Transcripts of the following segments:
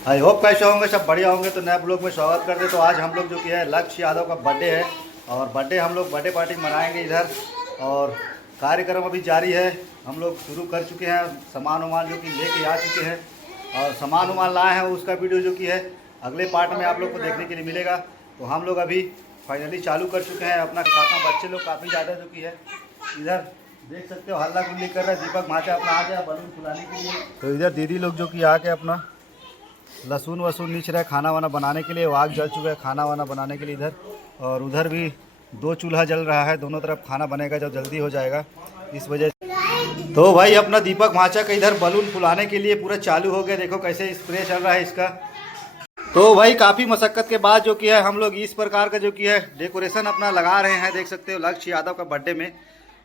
I hope कैसे होंगे, सब बढ़िया होंगे। तो नए ब्लॉग में स्वागत करते। तो आज हम लोग जो कि है लक्ष्य यादव का बर्थडे है और बर्थडे हम लोग बर्थडे पार्टी मनाएंगे इधर। और कार्यक्रम अभी जारी है, हम लोग शुरू कर चुके हैं। सामान वामान जो कि लेके आ चुके हैं और सामान वामान लाए हैं, उसका वीडियो जो कि है अगले पार्ट में आप लोग को देखने के लिए मिलेगा। तो हम लोग अभी फाइनली चालू कर चुके हैं अपना खाना। बच्चे लोग काफ़ी ज़्यादा जो कि है इधर देख सकते हो हल्ला गुल्ली कर रहे हैं। दीपक माचा अपना आ गया बलून फुलाने के लिए। तो इधर दीदी लोग जो कि आके अपना लहसुन वसून नीच रहा है खाना वाना बनाने के लिए। आग जल चुका है खाना वाना बनाने के लिए इधर। और उधर भी 2 चूल्हा जल रहा है, दोनों तरफ खाना बनेगा जब जल्दी हो जाएगा इस वजह। तो भाई अपना दीपक माचा का इधर बलून फुलाने के लिए पूरा चालू हो गया। देखो कैसे स्प्रे चल रहा है इसका। तो भाई काफ़ी मशक्क़त के बाद जो कि है हम लोग इस प्रकार का जो कि है डेकोरेशन अपना लगा रहे हैं। देख सकते हो लक्ष्य यादव का बर्थडे में।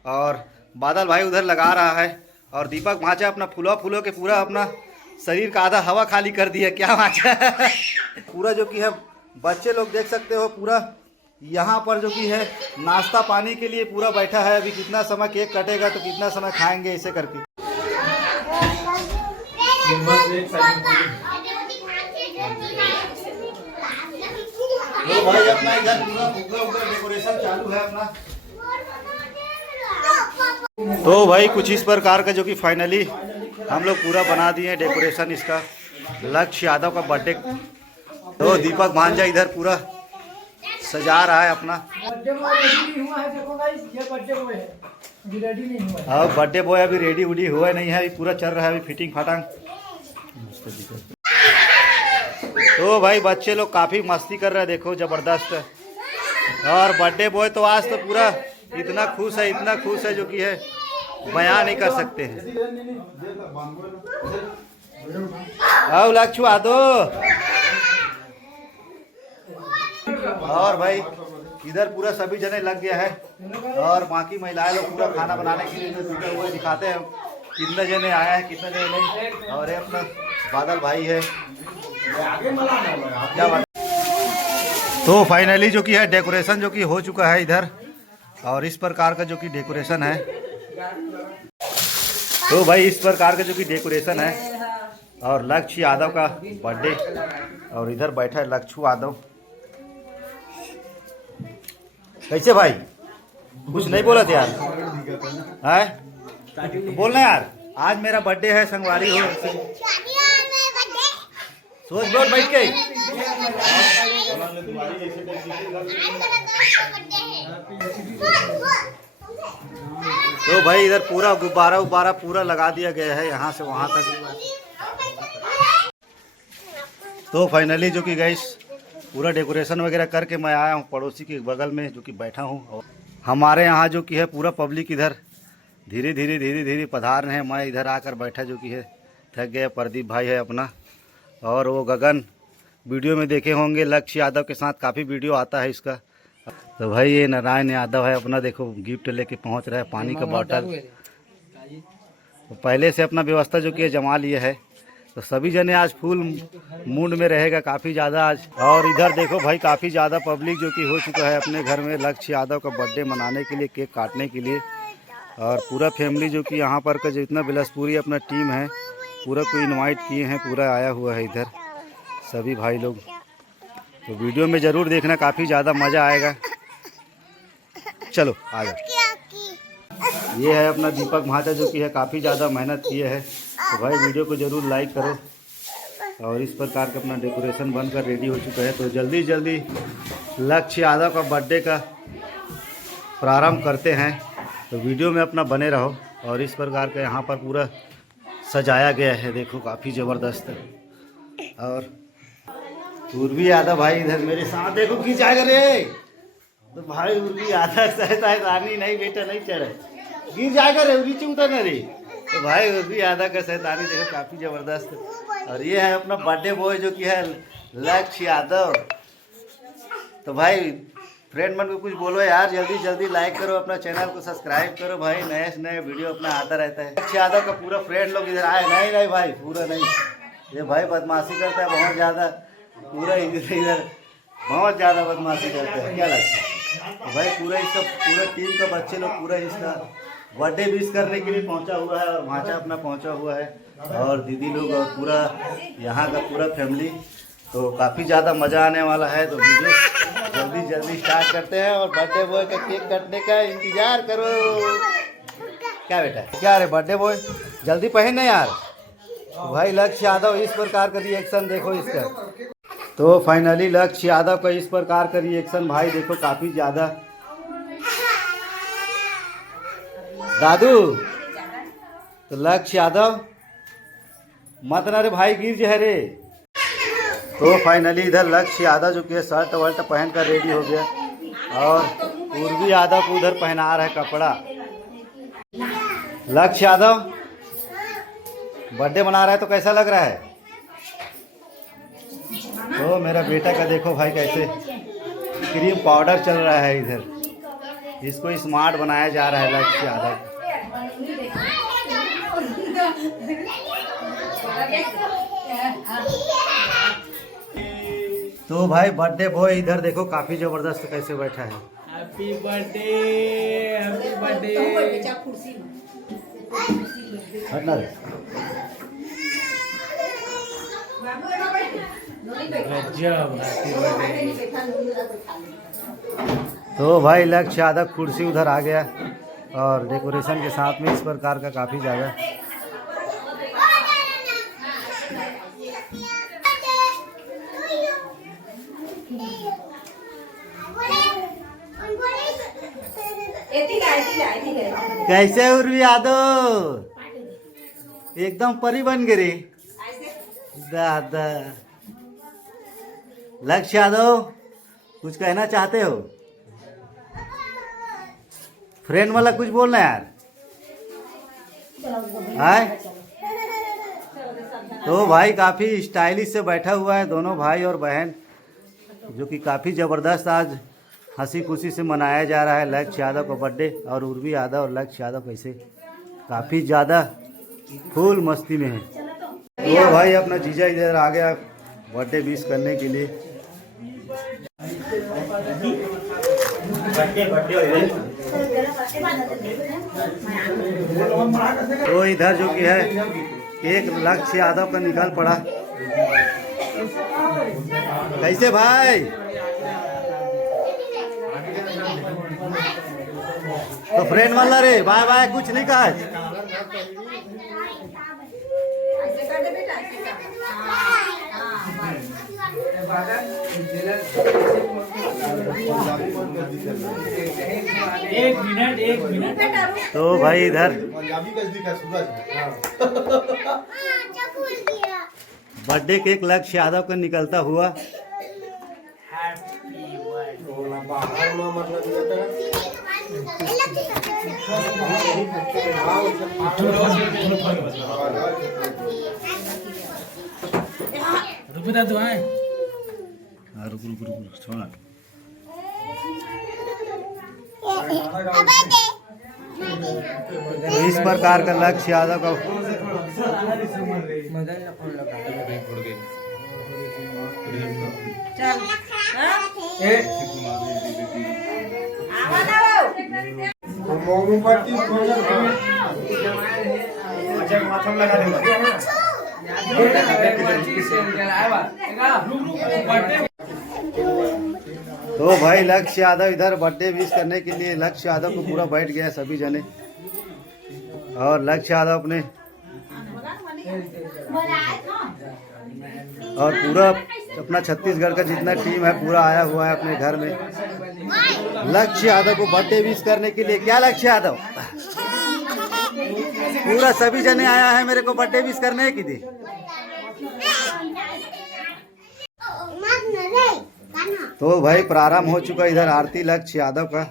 और बादल भाई उधर लगा रहा है और दीपक माचा अपना फूलों के पूरा अपना शरीर का आधा हवा खाली कर दिया। क्या माचा पूरा जो कि है बच्चे लोग देख सकते हो पूरा यहाँ पर जो कि है नाश्ता पानी के लिए पूरा बैठा है। अभी कितना समय केक कटेगा तो कितना समय खाएंगे ऐसे करके। तो भाई अपना इधर पूरा ऊपर डेकोरेशन चालू है अपना। तो भाई कुछ इस प्रकार का जो कि फाइनली हम लोग पूरा बना दिए डेकोरेशन इसका लक्ष्य यादव का बर्थडे। तो दीपक भांजा इधर पूरा सजा रहा है अपना। हाँ बर्थडे बॉय अभी रेडी उडी हुआ नहीं है, अभी पूरा चल रहा है अभी फिटिंग फाटंग। तो भाई बच्चे लोग काफ़ी मस्ती कर रहे हैं, देखो ज़बरदस्त। और बर्थडे बॉय तो आज तो पूरा इतना खुश है जो कि है बयान नहीं कर सकते हैं। आओ लक्ष्य आ दो। और भाई इधर पूरा सभी जने लग गया है और बाकी महिलाएं लोग पूरा खाना बनाने के लिए जुटे हुए दिखाते हैं कितने जने आए हैं कितने जने नहीं। और ये अपना बादल भाई है क्या बात। तो फाइनली जो कि है डेकोरेशन जो कि हो चुका है इधर। और इस प्रकार का जो कि डेकोरेशन है। तो भाई इस प्रकार का जो कि डेकोरेशन है और लक्ष्य यादव का बर्थडे। और इधर बैठा है लक्ष्य यादव। कैसे भाई कुछ नहीं बोला थे यार है बोलना यार। आज मेरा बर्थडे है, संगवारी हो सोच बोल बैठ के। तो भाई इधर पूरा गुब्बारा पूरा लगा दिया गया है यहाँ से वहाँ तक। तो फाइनली जो कि गाइस पूरा डेकोरेशन वगैरह करके मैं आया हूँ पड़ोसी के बगल में जो कि बैठा हूँ। और हमारे यहाँ जो कि है पूरा पब्लिक इधर धीरे धीरे पधार रहे हैं। मैं इधर आकर बैठा जो कि है थक गया। प्रदीप भाई है अपना और वो गगन वीडियो में देखे होंगे लक्ष्य यादव के साथ काफ़ी वीडियो आता है इसका। तो भाई ये नारायण यादव है अपना, देखो गिफ्ट लेके पहुंच रहा है पानी का बॉटल। तो पहले से अपना व्यवस्था जो कि है जमा लिए है। तो सभी जने आज फुल मूड में रहेगा काफ़ी ज़्यादा आज। और इधर देखो भाई काफ़ी ज़्यादा पब्लिक जो कि हो चुका है अपने घर में लक्ष्य यादव का बर्थडे मनाने के लिए, केक काटने के लिए। और पूरा फैमिली जो कि यहाँ पर का जितना बिलासपुरी अपना टीम है पूरा को इनवाइट किए हैं, पूरा आया हुआ है इधर सभी भाई लोग। तो वीडियो में ज़रूर देखना, काफ़ी ज़्यादा मज़ा आएगा। चलो आ जाओ। ये है अपना दीपक महाता जो कि है काफ़ी ज़्यादा मेहनत किए है। तो भाई वीडियो को ज़रूर लाइक करो। और इस प्रकार का अपना डेकोरेशन बनकर रेडी हो चुका है। तो जल्दी लक्ष्य यादव का बर्थडे का प्रारंभ करते हैं। तो वीडियो में अपना बने रहो। और इस प्रकार का यहाँ पर पूरा सजाया गया है, देखो काफ़ी ज़बरदस्त। और उर्वी यादव भाई इधर मेरे साथ देखो की जाएगा रे। तो भाई उर्वी यादव शैतानी नहीं बेटा नहीं चढ़े, गिर जाएगा रे नीचे उतरना रे। तो भाई उर्वी यादव का शैतानी देखो काफ़ी ज़बरदस्त। और ये है अपना बर्थडे बॉय जो कि है लक्ष्य यादव। तो भाई फ्रेंड मन को कुछ बोलो यार, जल्दी लाइक करो, अपना चैनल को सब्सक्राइब करो भाई। नए वीडियो अपना आता रहता है। लक्ष्य यादव का पूरा फ्रेंड लोग इधर आए। नहीं भाई पूरा नहीं, ये भाई बदमाशी करता है बहुत ज़्यादा, पूरा इधर बहुत ज़्यादा बदमाशी करते हैं। क्या लगता है भाई पूरा इसका पूरा टीम का बच्चे लोग पूरा इसका बर्थडे विश करने के लिए पहुंचा हुआ है। और भांचा अपना पहुंचा हुआ है। और दीदी लोग और पूरा यहाँ का पूरा फैमिली। तो काफ़ी ज़्यादा मज़ा आने वाला है। तो वीडियो जल्दी जल्दी स्टार्ट करते हैं और बर्थडे बॉय का केक कटने का इंतज़ार करो। क्या बेटा, क्या रे बर्थडे बॉय, जल्दी पहन ना यार। तो भाई लक्ष्य यादव इस प्रकार का रिएक्शन देखो इसका। तो फाइनली लक्ष्य यादव का इस प्रकार का रिएक्शन भाई देखो काफ़ी ज़्यादा। दादू तो लक्ष्य यादव मत ना रे भाई, गिर जा रे। तो फाइनली इधर लक्ष्य यादव जो कि शर्ट वर्ट पहन कर रेडी हो गया और उर्वी यादव को उधर पहना रहा है कपड़ा। लक्ष्य यादव बर्थडे मना रहा है तो कैसा लग रहा है? तो मेरा बेटा का देखो भाई कैसे क्रीम पाउडर चल रहा है इधर, इसको स्मार्ट बनाया जा रहा है लक्ष्य यादव। तो भाई बर्थडे बॉय इधर देखो काफी जबरदस्त कैसे बैठा है। Happy birthday, happy birthday. हटना रे। गजब, हैप्पी बर्थडे। तो भाई लक्ष्य यादव कुर्सी उधर आ गया और डेकोरेशन के साथ में इस प्रकार का काफी ज्यादा। कैसे उर्वी यादव एकदम परी बन गई दादा। लक्ष्य यादव कुछ कहना चाहते हो? फ्रेंड वाला कुछ बोलना यार। हाय तो भाई काफी स्टाइलिश से बैठा हुआ है दोनों भाई और बहन, जो कि काफी जबरदस्त आज हंसी खुशी से मनाया जा रहा है लक्ष्य यादव का बर्थडे। और उर्वी यादव और लक्ष्य यादव कैसे काफ़ी ज़्यादा फुल मस्ती में है। तो भाई अपना जीजा इधर आ गया बर्थडे विश करने के लिए। तो इधर जो कि है केक लक्ष्य यादव का निकल पड़ा। कैसे भाई? तो फ्रेंड वाला रे बाय बाय कुछ नहीं कहा। एक मिनट। तो भाई इधर बर्थडे केक लक्ष्य यादव का निकलता हुआ। रुक दादू आए। रुक छोड़ा। तो इस प्रकार का लक्ष्य यादव का तो भाई लक्ष्य यादव इधर बर्थडे विश करने के लिए लक्ष्य यादव को पूरा बैठ गया सभी जने। और लक्ष्य यादव अपने और पूरा अपना छत्तीसगढ़ का जितना टीम है पूरा आया हुआ है अपने घर में लक्ष्य यादव को बर्थडे विश करने के लिए। क्या लक्ष्य यादव पूरा सभी जने आया है मेरे को बर्थडे विश करने की थी। तो भाई प्रारंभ हो चुका इधर आरती लक्ष्य यादव का।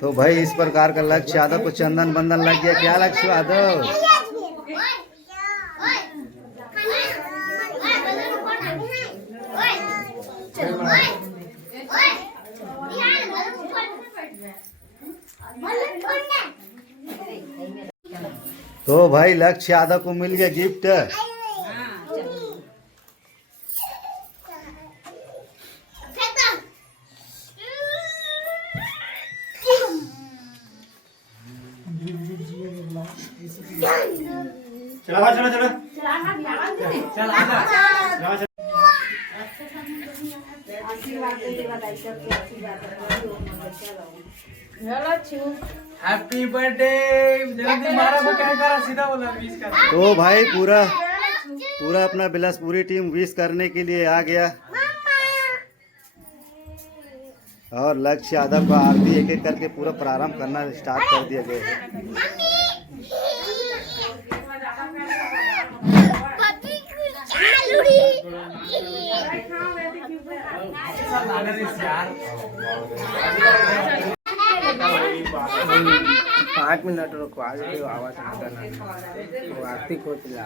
तो भाई इस प्रकार का लक्ष्य यादव को चंदन बंदन लग गया। क्या लक्ष्य यादव तो भाई लक्ष्य यादव को मिल गया गिफ्ट। चलो चलो चलो चल आजा हैप्पी बर्थडे जल्दी मारा तो क्या करा सीधा बोला 20 का तो भाई पूरा अपना बिलास पूरी टीम विश करने के लिए आ गया और लक्ष्य यादव का आरती एक एक करके पूरा प्रारंभ करना स्टार्ट कर दिया गया है। पाँच मिनट रुको आज आवाज आरती को चिल्ला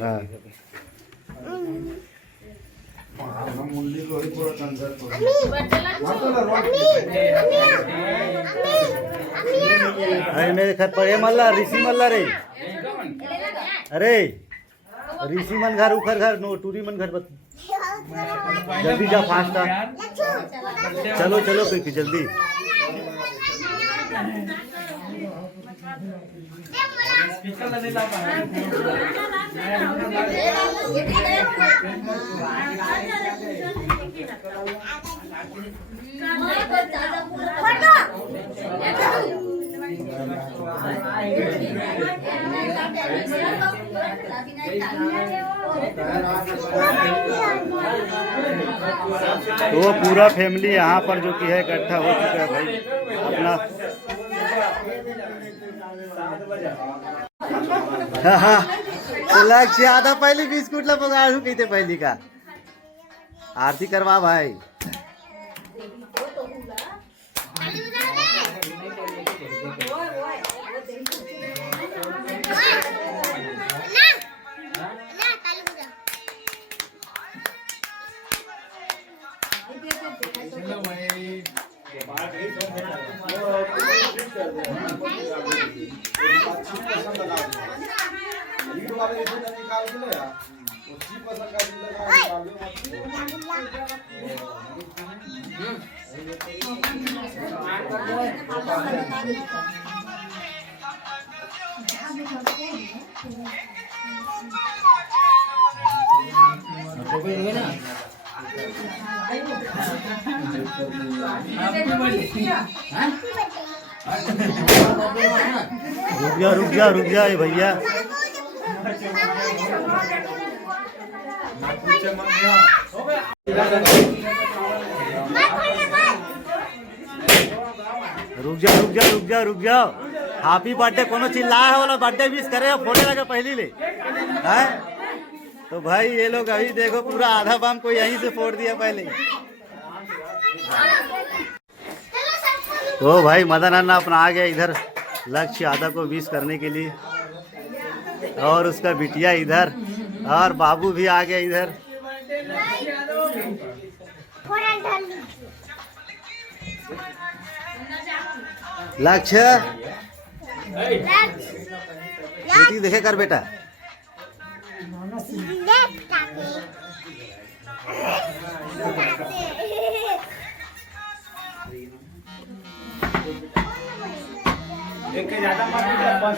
हाँ अरे मेरे घर पर मल्ला ऋषि मल्ला रे अरे ऋषि मन घर उखर घर नो टूरी मन घर बत जल्दी जा फास्ट चलो चलो फिर जल्दी स्पीकर लगे ला तो पूरा फैमिली यहाँ पर जो कि है इकट्ठा हो चुका है भाई अपना हाँ लक्ष्य आधा पहली बिस्कुट ला पगाड़ू कहते पहली का आरती करवा भाई रुक जा ये भैया रुक जाओ हैप्पी बर्थडे कोनो चिल्लाए है वाला बर्थडे विश करे फोड़े लगे पहली ले हैं तो भाई ये लोग अभी देखो पूरा आधा बम को यहीं से फोड़ दिया पहले तो भाई मदन अन्ना अपना आ गया इधर लक्ष्य यादव को विश करने के लिए और उसका बिटिया इधर और बाबू भी आ गया इधर लक्ष्य बेटी देखे कर बेटा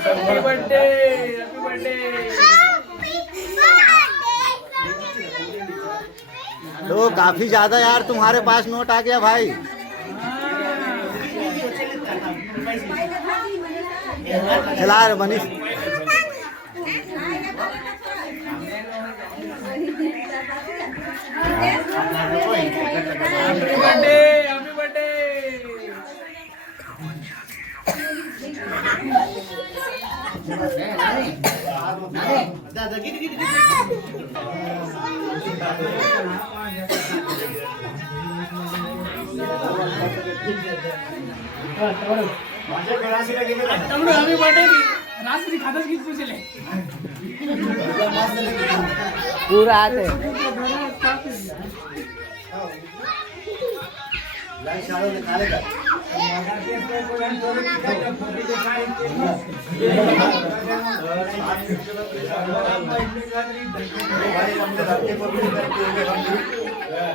हैप्पी बर्थडे तो काफी ज्यादा यार तुम्हारे पास नोट आ गया भाई चला रे Manish happy birthday happy birthday रास्ते खाता की पूछले पूरा आते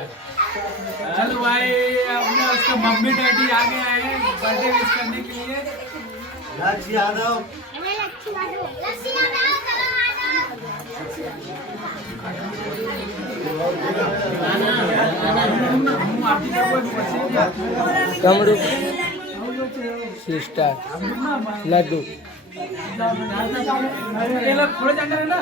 चलो भाई अपने उसके मम्मी डैडी आ गए हैं बर्थडे विश करने के लिए लक्ष्य यादव तमड़ू सिस्टर लड्डू ये लोग थोड़े जंगल है ना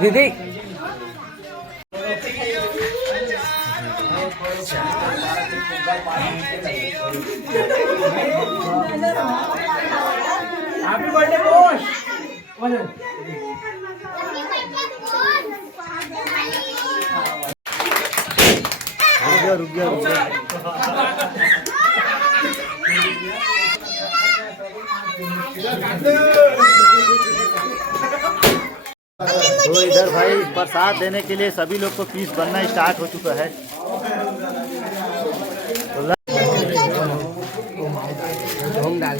दीदी हैप्पी बर्थडे बोश रुक गया तो इधर भाई प्रसाद देने के लिए सभी लोग को पीस बनना स्टार्ट हो चुका है। हम डाल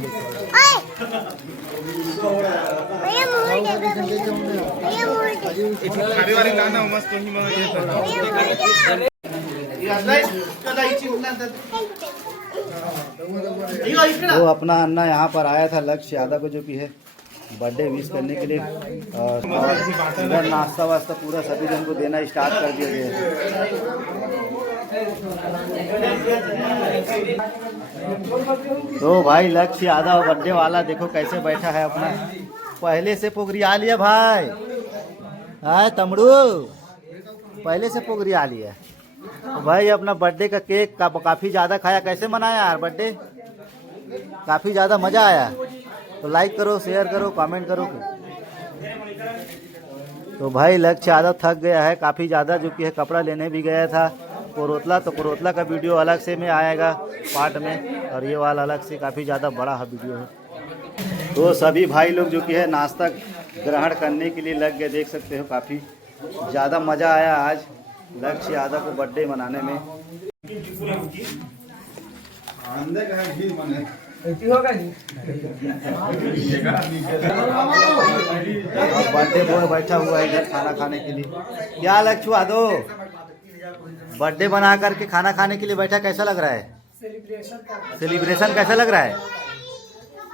वो अपना अन्ना यहाँ पर आया था लक्ष्य यादव को, जो कि है बर्थडे विश करने के लिए, और इधर नाश्ता वास्ता पूरा सभी जन को देना स्टार्ट कर दिया गया है। तो भाई लक्ष्य यादव बर्थडे वाला देखो कैसे बैठा है अपना, पहले से पोगरिया लिया भाई। हाय तमड़ू पहले से पोगरिया लिया भाई। अपना बर्थडे का केक काफ़ी ज़्यादा खाया, कैसे मनाया यार बर्थडे? काफ़ी ज़्यादा मज़ा आया। तो लाइक करो, शेयर करो, कमेंट करो। तो भाई लक्ष्य यादव थक गया है काफ़ी ज़्यादा, जो कि है कपड़ा लेने भी गया था कोरोतला। तो कोरोतला का वीडियो अलग से में आएगा पार्ट में, और ये वाला अलग से काफ़ी ज़्यादा बड़ा वीडियो है। तो सभी भाई लोग जो कि है नाश्ता ग्रहण करने के लिए लग गए, देख सकते हो काफ़ी ज़्यादा मज़ा आया आज लक्ष्य यादव को बर्थडे मनाने में। बर्थडे बॉय बैठा हुआ है इधर खाना खाने के लिए। क्या लक्ष्य यादव बर्थडे बना करके खाना खाने के लिए बैठा, कैसा लग रहा है? सेलिब्रेशन कैसा लग रहा है?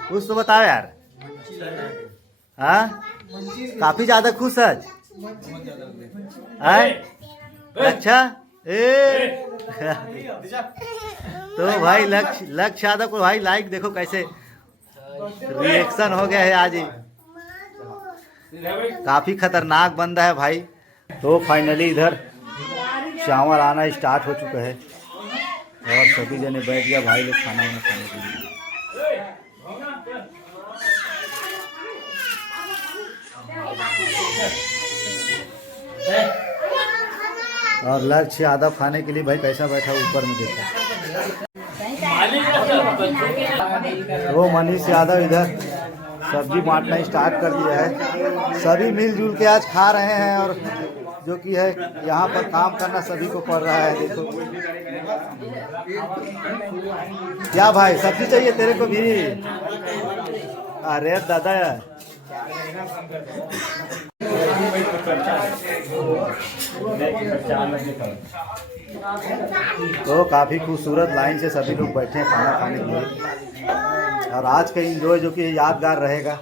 कुछ तो बताओ यार। हाँ काफी ज्यादा खुश है। अच्छा तो भाई लक्ष्य यादव को भाई लाइक देखो कैसे रिएक्शन हो गया है आज ही, काफी खतरनाक बंदा है भाई। तो फाइनली इधर चावल आना स्टार्ट हो चुका है और सभी जने बैठ गया भाई लोग खाना वाना खाने के लिए। और लक्ष्य यादव खाने के लिए भाई कैसा बैठा ऊपर में देखा। वो मनीष यादव इधर सब्जी बांटना स्टार्ट कर दिया है। सभी मिलजुल के आज खा रहे हैं, और जो कि है यहाँ पर काम करना सभी को पड़ रहा है। देखो क्या भाई सब्जी चाहिए तेरे को भी? अरे दादा तो काफ़ी खूबसूरत लाइन से सभी लोग बैठे हैं खाना खाने के लिए, और आज का एंजॉय जो कि यादगार रहेगा।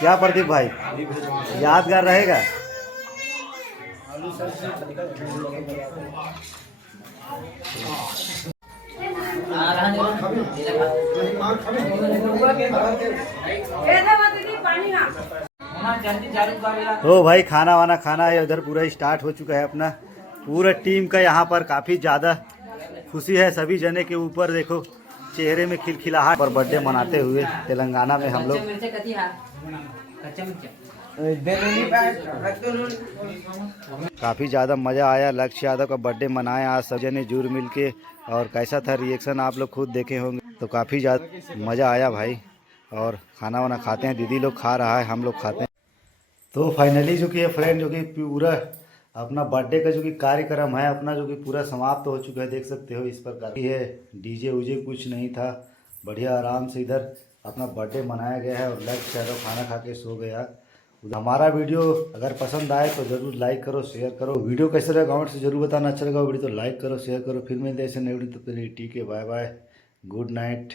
क्या प्रदीप भाई यादगार रहेगा? तो भाई खाना वाना खाना है उधर पूरा स्टार्ट हो चुका है अपना। पूरा टीम का यहाँ पर काफ़ी ज़्यादा खुशी है सभी जने के ऊपर। देखो चेहरे में खिलखिलाहट पर बर्थडे मनाते हुए तेलंगाना में हम लोग। काफ़ी ज़्यादा मज़ा आया लक्ष्य यादव का बर्थडे मनाया आज सब जने जुड़ मिल के, और कैसा था रिएक्शन आप लोग खुद देखे होंगे। तो काफ़ी ज़्यादा मज़ा आया भाई। और खाना वाना खाते हैं। दीदी लोग खा रहा है, हम लोग खाते हैं। तो फाइनली जो कि है फ्रेंड, जो कि पूरा अपना बर्थडे का जो कि कार्यक्रम है अपना जो कि पूरा समाप्त हो चुका है। देख सकते हो इस प्रकार की है, डीजे उजे कुछ नहीं था, बढ़िया आराम से इधर अपना बर्थडे मनाया गया है। और लंच करो, खाना खा के सो गया। हमारा वीडियो अगर पसंद आए तो ज़रूर लाइक करो, शेयर करो। वीडियो कैसे लगा कमेंट से जरूर बताना। अच्छा लगा वीडियो तो लाइक करो, शेयर करो। फिर मिलते हैं ऐसे नए वीडियो, तो फिर ठीक है, बाय बाय, गुड नाइट।